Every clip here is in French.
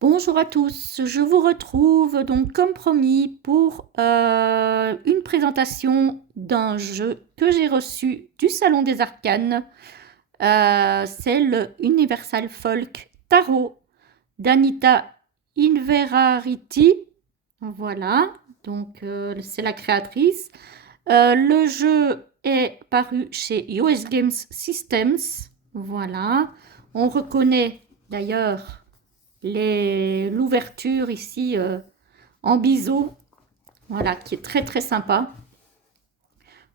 Bonjour à tous, je vous retrouve donc comme promis pour une présentation d'un jeu que j'ai reçu du Salon des Arcanes. C'est le Universal Folk Tarot d'Anita Inverarity. Voilà, donc c'est la créatrice. Le jeu est paru chez US Games Systems. Voilà, on reconnaît d'ailleurs l'ouverture ici en biseau, voilà, qui est très très sympa.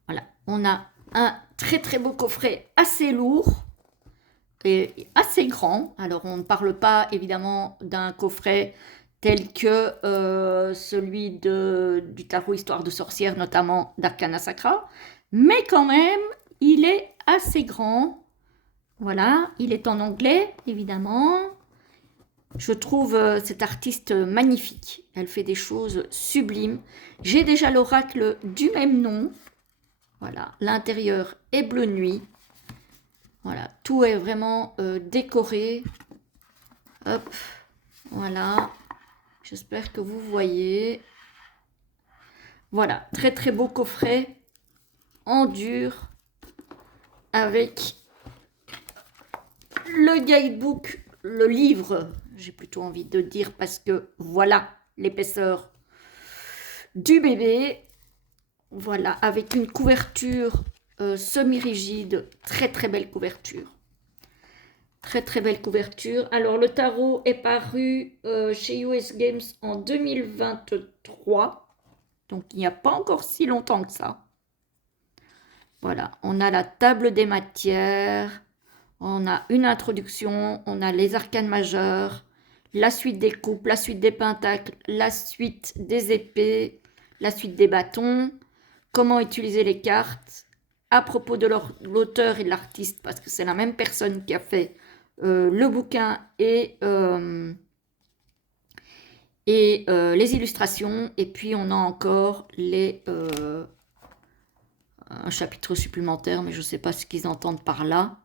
Voilà, on a un très très beau coffret assez lourd et assez grand. Alors on ne parle pas évidemment d'un coffret tel que celui du tarot Histoire de sorcière, notamment d'Arcana Sacra, mais quand même, il est assez grand. Voilà, il est en anglais, évidemment. Je trouve cette artiste magnifique. Elle fait des choses sublimes. J'ai déjà l'oracle du même nom. Voilà, l'intérieur est bleu nuit. Voilà, tout est vraiment décoré. Hop, voilà. J'espère que vous voyez. Voilà, très très beau coffret en dur avec le guidebook, le livre, j'ai plutôt envie de dire parce que voilà l'épaisseur du bébé. Voilà, avec une couverture semi-rigide, très très belle couverture. Très très belle couverture. Alors le tarot est paru chez US Games en 2023, donc il n'y a pas encore si longtemps que ça. Voilà, on a la table des matières, on a une introduction, on a les arcanes majeurs, la suite des coupes, la suite des pentacles, la suite des épées, la suite des bâtons, comment utiliser les cartes, à propos de l'auteur et de l'artiste, parce que c'est la même personne qui a fait le bouquin et les illustrations, et puis on a encore un chapitre supplémentaire, mais je ne sais pas ce qu'ils entendent par là.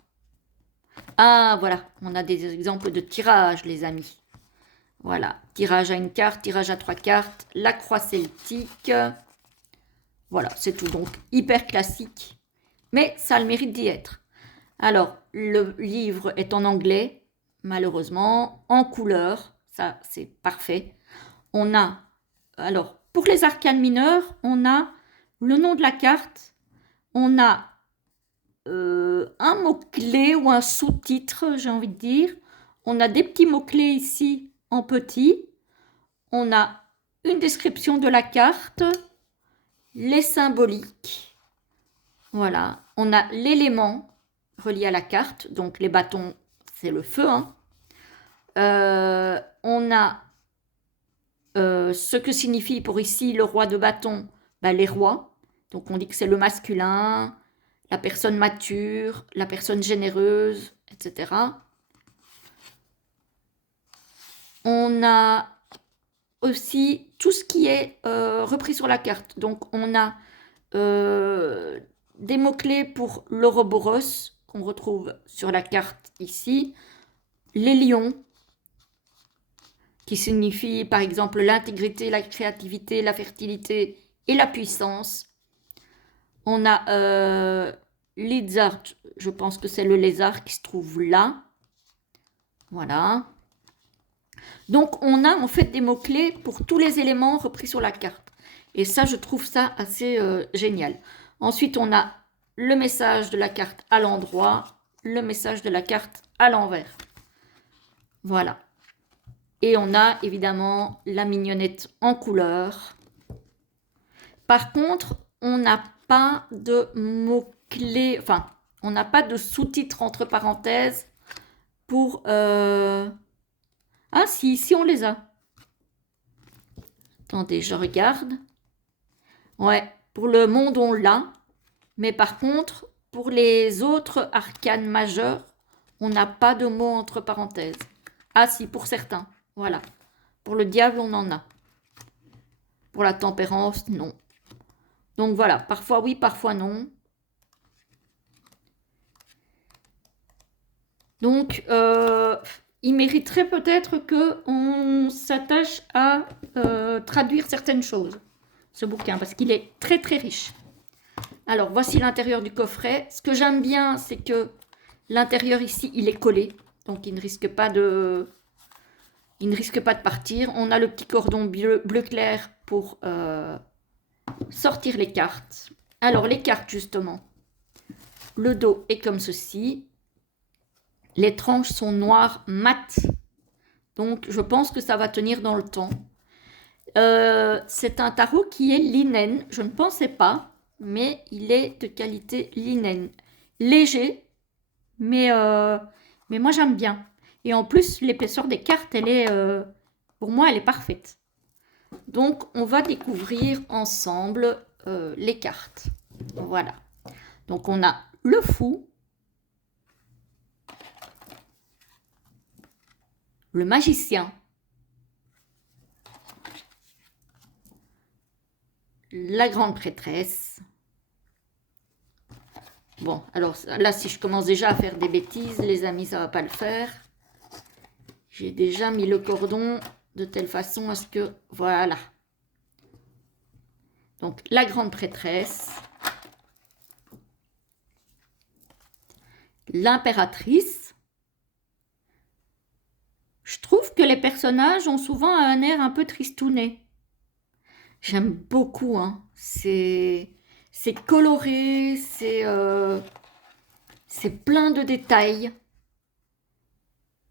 Ah, voilà, on a des exemples de tirage, les amis. Voilà, tirage à une carte, tirage à 3 cartes, la croix celtique. Voilà, c'est tout. Donc, hyper classique, mais ça a le mérite d'y être. Alors, le livre est en anglais, malheureusement, en couleur, ça c'est parfait. On a, alors, pour les arcanes mineurs, on a le nom de la carte, on a un mot-clé ou un sous-titre, j'ai envie de dire. On a des petits mots-clés ici en petit. On a une description de la carte, les symboliques. Voilà. On a l'élément relié à la carte. Donc les bâtons, c'est le feu. Hein. On a ce que signifie pour ici le roi de bâton, ben, les rois. Donc on dit que c'est le masculin, la personne mature, la personne généreuse, etc. On a aussi tout ce qui est repris sur la carte. Donc on a euh, des mots-clés pour l'Ouroboros, qu'on retrouve sur la carte ici. Les lions, qui signifie par exemple l'intégrité, la créativité, la fertilité et la puissance. On a Lizard, je pense que c'est le lézard qui se trouve là. Voilà. Donc on a en fait des mots-clés pour tous les éléments repris sur la carte. Et ça, je trouve ça assez génial. Ensuite, on a le message de la carte à l'endroit, le message de la carte à l'envers. Voilà. Et on a évidemment la mignonnette en couleur. Par contre, on n'a pas de mots-clés, enfin, on n'a pas de sous-titres entre parenthèses pour... Ah si on les a. Attendez, je regarde. Ouais, pour le monde, on l'a. Mais par contre, pour les autres arcanes majeures, on n'a pas de mots entre parenthèses. Ah si, pour certains. Voilà. Pour le diable, on en a. Pour la tempérance, non. Donc voilà, parfois oui, parfois non. Donc, il mériterait peut-être qu'on s'attache à traduire certaines choses, ce bouquin, parce qu'il est très très riche. Alors, voici l'intérieur du coffret. Ce que j'aime bien, c'est que l'intérieur ici, il est collé, donc il ne risque pas de partir. On a le petit cordon bleu clair pour sortir les cartes. Alors, les cartes, justement. Le dos est comme ceci. Les tranches sont noires mat. Donc, je pense que ça va tenir dans le temps. C'est un tarot qui est linen. Je ne pensais pas, mais il est de qualité linen. Léger, mais moi, j'aime bien. Et en plus, l'épaisseur des cartes, pour moi, elle est parfaite. Donc, on va découvrir ensemble les cartes. Voilà. Donc, on a le fou, le magicien, la grande prêtresse. Bon, alors là, si je commence déjà à faire des bêtises, les amis, ça va pas le faire. J'ai déjà mis le cordon de telle façon à ce que... Voilà. Donc, la grande prêtresse, l'impératrice. Je trouve que les personnages ont souvent un air un peu tristounet. J'aime beaucoup, hein. C'est coloré, c'est plein de détails.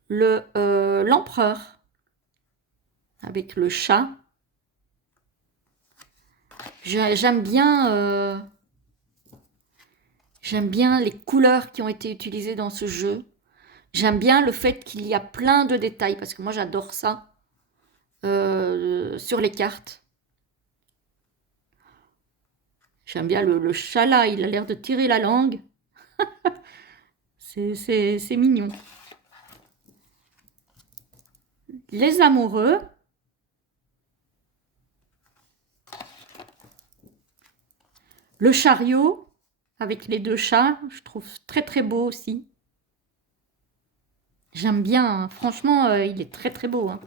L'empereur, avec le chat. J'aime bien les couleurs qui ont été utilisées dans ce jeu. J'aime bien le fait qu'il y a plein de détails, parce que moi j'adore ça sur les cartes. J'aime bien le chat là, il a l'air de tirer la langue. C'est mignon. Les amoureux. Le chariot avec les deux chats, je trouve très très beau aussi. J'aime bien, hein. Franchement, il est très très beau, hein.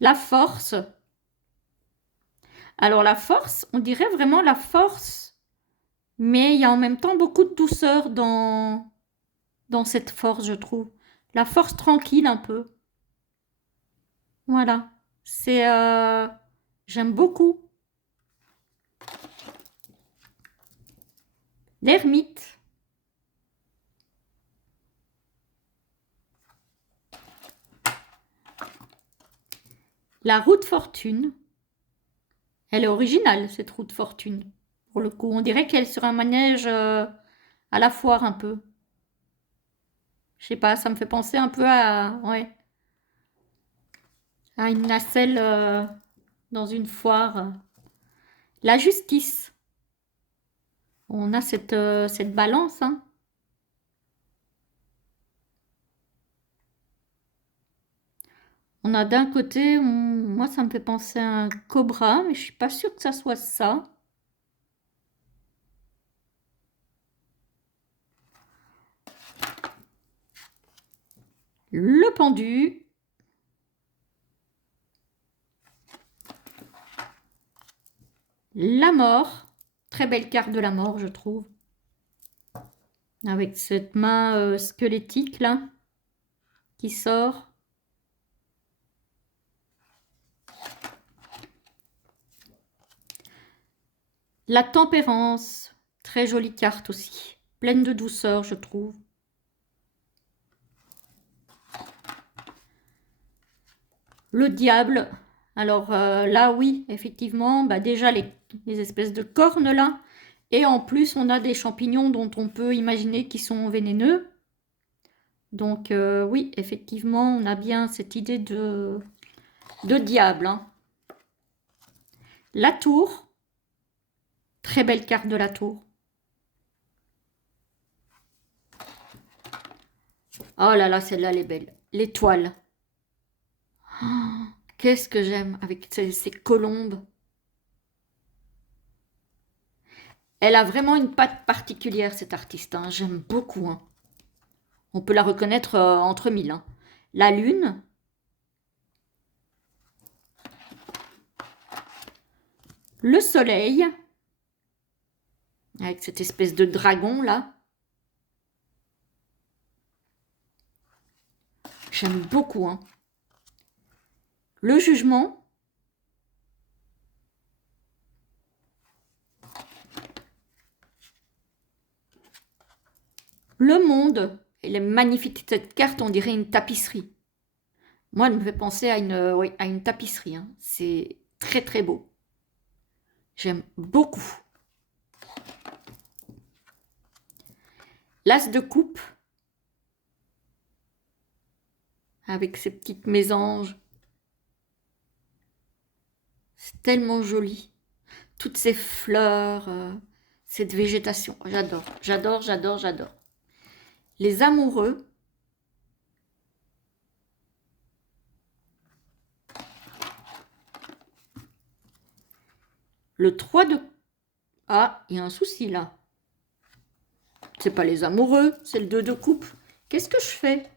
La force. Alors la force, on dirait vraiment la force, mais il y a en même temps beaucoup de douceur dans cette force, je trouve. La force tranquille un peu. Voilà. J'aime beaucoup. L'ermite. La roue de fortune. Elle est originale, cette roue de fortune. Pour le coup, on dirait qu'elle est sur un manège à la foire un peu. Je sais pas, ça me fait penser un peu ouais, à une nacelle dans une foire. La justice. On a cette balance, hein. On a d'un côté, moi ça me fait penser à un cobra, mais je suis pas sûre que ça soit ça. Le pendu. La mort. Très belle carte de la mort, je trouve. Avec cette main squelettique là, qui sort. La tempérance. Très jolie carte aussi. Pleine de douceur, je trouve. Le diable. Alors là, oui, effectivement, bah déjà les espèces de cornes là. Et en plus, on a des champignons dont on peut imaginer qu'ils sont vénéneux. Donc oui, effectivement, on a bien cette idée de diable, hein. La tour. Très belle carte de la tour. Oh là là, celle-là, elle est belle. L'étoile. Oh, qu'est-ce que j'aime avec ces colombes. Elle a vraiment une patte particulière, cette artiste, hein. J'aime beaucoup, hein. On peut la reconnaître entre mille, hein. la lune, le soleil, avec cette espèce de dragon là. J'aime beaucoup, hein. Le jugement. Le monde. Elle est magnifique cette carte, on dirait une tapisserie. Moi, elle me fait penser à oui, à une tapisserie, hein. C'est très très beau. J'aime beaucoup. L'as de coupe. Avec ses petites mésanges. C'est tellement joli. Toutes ces fleurs, cette végétation. J'adore, j'adore, j'adore, j'adore. Les amoureux. Le 3 de... Ah, il y a un souci là. C'est pas les amoureux, c'est le 2 de coupe. Qu'est-ce que je fais?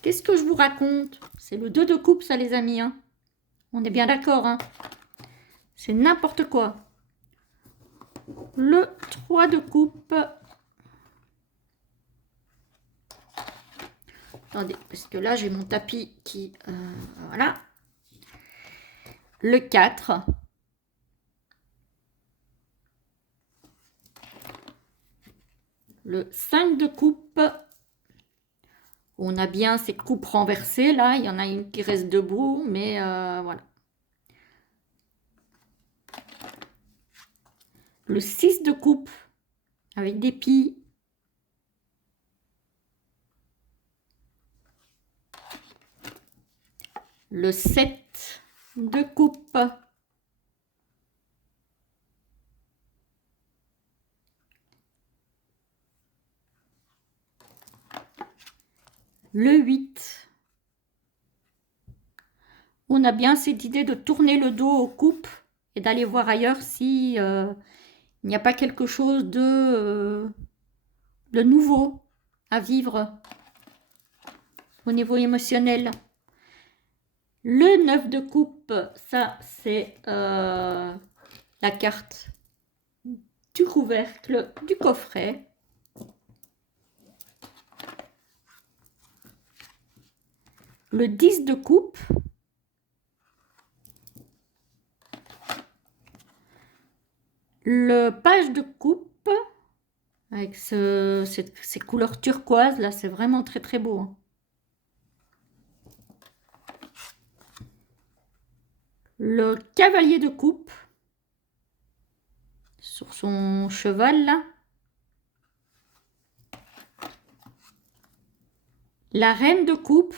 Qu'est-ce que je vous raconte? C'est le 2 de coupe, ça, les amis. Hein. On est bien d'accord. Hein. C'est n'importe quoi. Le 3 de coupe. Attendez, parce que là, j'ai mon tapis qui... voilà. Le 4. Le 5 de coupe. On a bien ces coupes renversées, là. Il y en a une qui reste debout, mais voilà. Le 6 de coupe, avec des pies. Le 7 de coupe. Le 8. On a bien cette idée de tourner le dos aux coupes et d'aller voir ailleurs si il n'y a pas quelque chose de nouveau à vivre au niveau émotionnel. Le 9 de coupe, ça c'est la carte du couvercle du coffret. Le 10 de coupe. Le page de coupe. Avec ces couleurs turquoises, là, c'est vraiment très très beau. Hein. Le cavalier de coupe. Sur son cheval, là. La reine de coupe.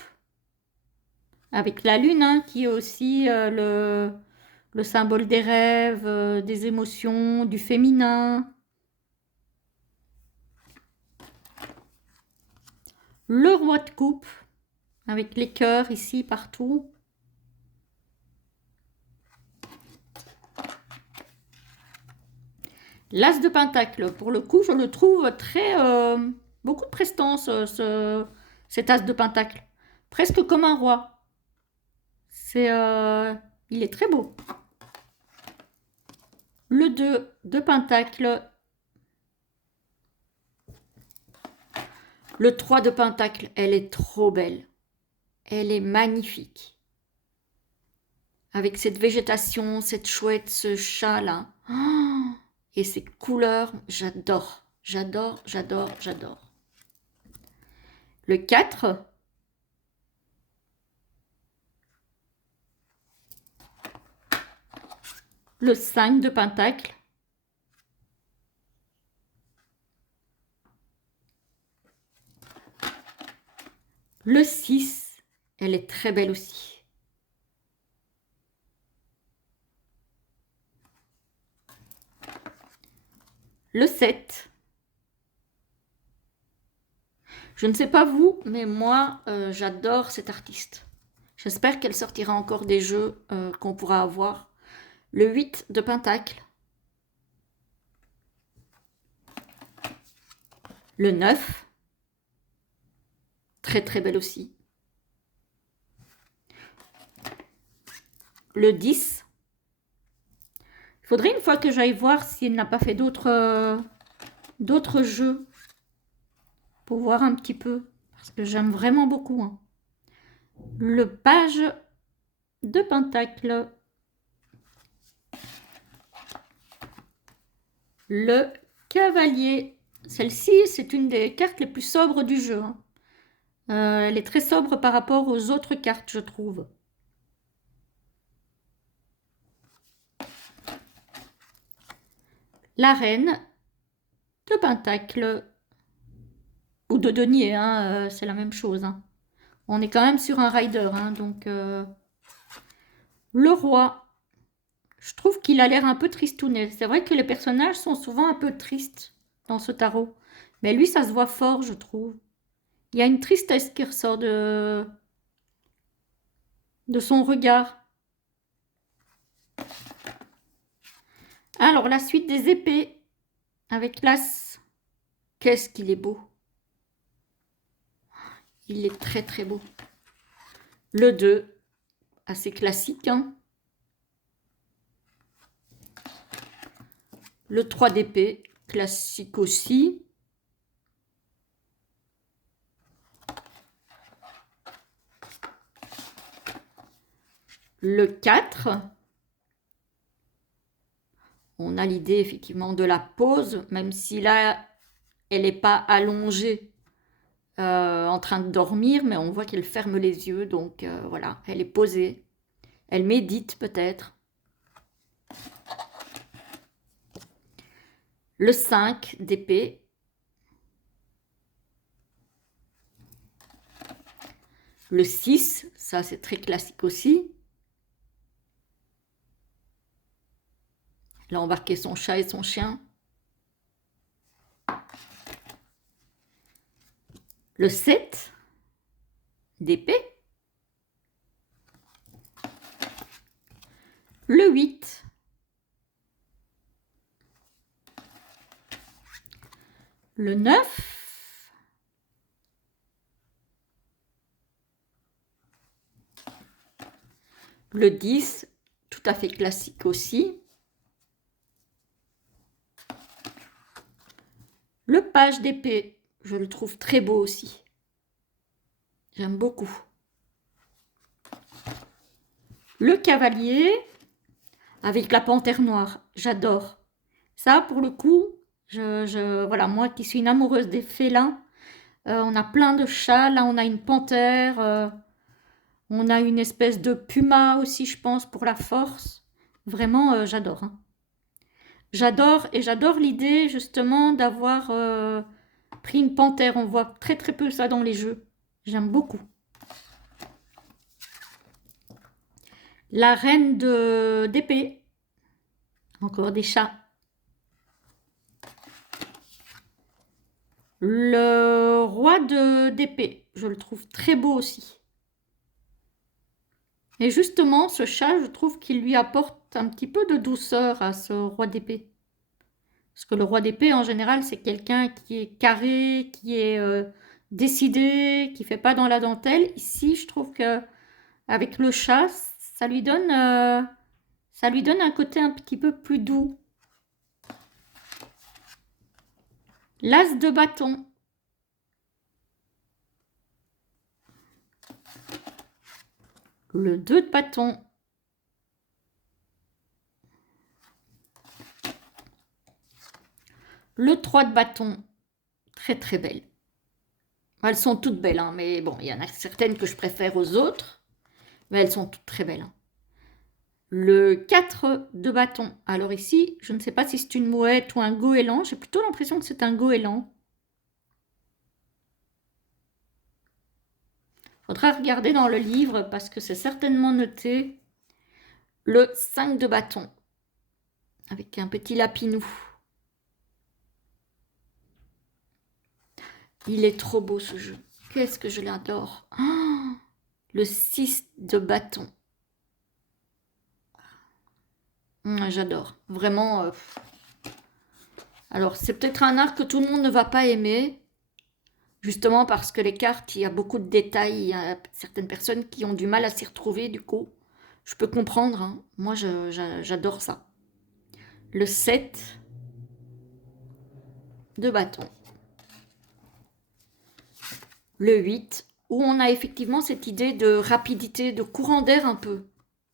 Avec la lune, hein, qui est aussi le symbole des rêves, des émotions, du féminin. Le roi de coupe, avec les cœurs ici, partout. L'as de pentacle, pour le coup, je le trouve très... beaucoup de prestance, cet as de pentacle. Presque comme un roi. Il est très beau. Le 2 de pentacle. Le 3 de pentacle, elle est trop belle. Elle est magnifique. Avec cette végétation, cette chouette, ce chat là. Oh, et ces couleurs, j'adore. J'adore, j'adore, j'adore. Le 4. Le 5 de pentacle. Le 6, elle est très belle aussi. Le 7. Je ne sais pas vous, mais moi, j'adore cette artiste. J'espère qu'elle sortira encore des jeux qu'on pourra avoir. Le 8 de pentacle. Le 9. Très très belle aussi. Le 10. Il faudrait une fois que j'aille voir s'il n'a pas fait d'autres jeux pour voir un petit peu. Parce que j'aime vraiment beaucoup. Hein. Le page de Pentacle. Le cavalier. Celle-ci, c'est une des cartes les plus sobres du jeu. Hein. Elle est très sobre par rapport aux autres cartes, je trouve. La reine de Pentacle. Ou de denier, hein, c'est la même chose. Hein. On est quand même sur un rider, hein, donc... Le roi. Je trouve qu'il a l'air un peu tristounet. C'est vrai que les personnages sont souvent un peu tristes dans ce tarot. Mais lui, ça se voit fort, je trouve. Il y a une tristesse qui ressort de son regard. Alors, la suite des épées avec l'as. Qu'est-ce qu'il est beau. Il est très très beau. Le 2, assez classique. Hein. Le 3 d'épée, classique aussi. Le 4. On a l'idée effectivement de la pose, même si là, elle n'est pas allongée en train de dormir, mais on voit qu'elle ferme les yeux, donc voilà, elle est posée. Elle médite peut-être. Le 5 d'épée. Le 6, ça c'est très classique aussi. Il a embarqué son chat et son chien. Le 7 d'épée. Le 8. Le 9. Le 10, tout à fait classique aussi. Le page d'épée, je le trouve très beau aussi. J'aime beaucoup. Le cavalier avec la panthère noire, j'adore. Ça, pour le coup, voilà, moi qui suis une amoureuse des félins, on a plein de chats. Là, on a une panthère. On a une espèce de puma aussi, je pense, pour la force. Vraiment, j'adore. Hein. J'adore et j'adore l'idée justement d'avoir pris une panthère. On voit très très peu ça dans les jeux. J'aime beaucoup. La reine d'épée. Encore des chats. Le roi d'épée. Je le trouve très beau aussi. Et justement, ce chat, je trouve qu'il lui apporte un petit peu de douceur à ce roi d'épée. Parce que le roi d'épée, en général, c'est quelqu'un qui est carré, qui est décidé, qui fait pas dans la dentelle. Ici, je trouve que avec le chat, ça lui donne un côté un petit peu plus doux. L'as de bâton. Le 2 de bâton. Le 3 de bâton. Très très belle. Elles sont toutes belles, hein, mais bon, il y en a certaines que je préfère aux autres. Mais elles sont toutes très belles. Hein. Le 4 de bâton. Alors ici, je ne sais pas si c'est une mouette ou un goéland. J'ai plutôt l'impression que c'est un goéland. Faudra regarder dans le livre parce que c'est certainement noté. Le 5 de bâton. Avec un petit lapinou. Il est trop beau ce jeu. Qu'est-ce que je l'adore. Oh, le 6 de bâton. J'adore. Vraiment. Alors, c'est peut-être un art que tout le monde ne va pas aimer. Justement parce que les cartes, il y a beaucoup de détails, il y a certaines personnes qui ont du mal à s'y retrouver, du coup. Je peux comprendre, hein. Moi j'adore ça. Le 7 de bâton. Le 8, où on a effectivement cette idée de rapidité, de courant d'air un peu,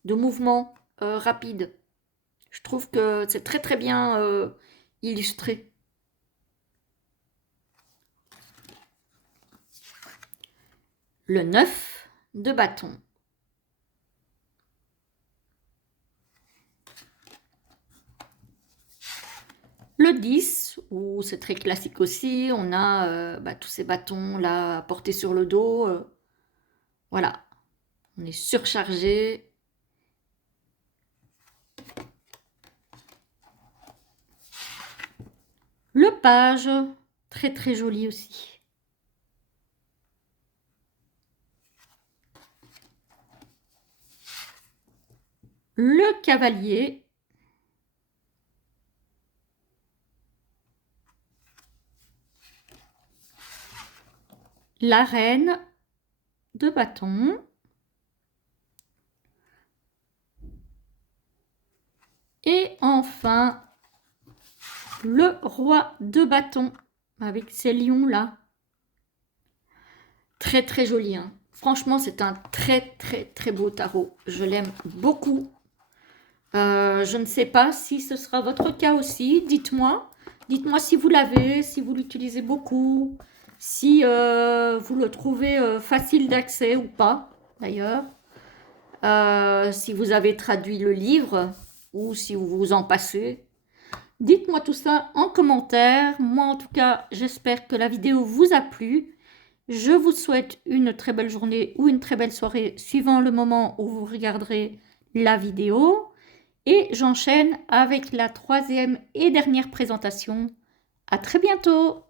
de mouvement rapide. Je trouve que c'est très très bien illustré. Le 9 de bâton. Le 10, où c'est très classique aussi, on a tous ces bâtons là portés sur le dos. Voilà, on est surchargé. Le page, très très joli aussi. Le cavalier. La reine de bâton. Et enfin, le roi de bâton avec ces lions là. Très très joli, hein. Franchement, c'est un très très très beau tarot. Je l'aime beaucoup. Je ne sais pas si ce sera votre cas aussi. Dites-moi. Dites-moi si vous l'avez, si vous l'utilisez beaucoup, si vous le trouvez facile d'accès ou pas, d'ailleurs. Si vous avez traduit le livre ou si vous vous en passez. Dites-moi tout ça en commentaire. Moi, en tout cas, j'espère que la vidéo vous a plu. Je vous souhaite une très belle journée ou une très belle soirée, suivant le moment où vous regarderez la vidéo. Et j'enchaîne avec la troisième et dernière présentation. À très bientôt!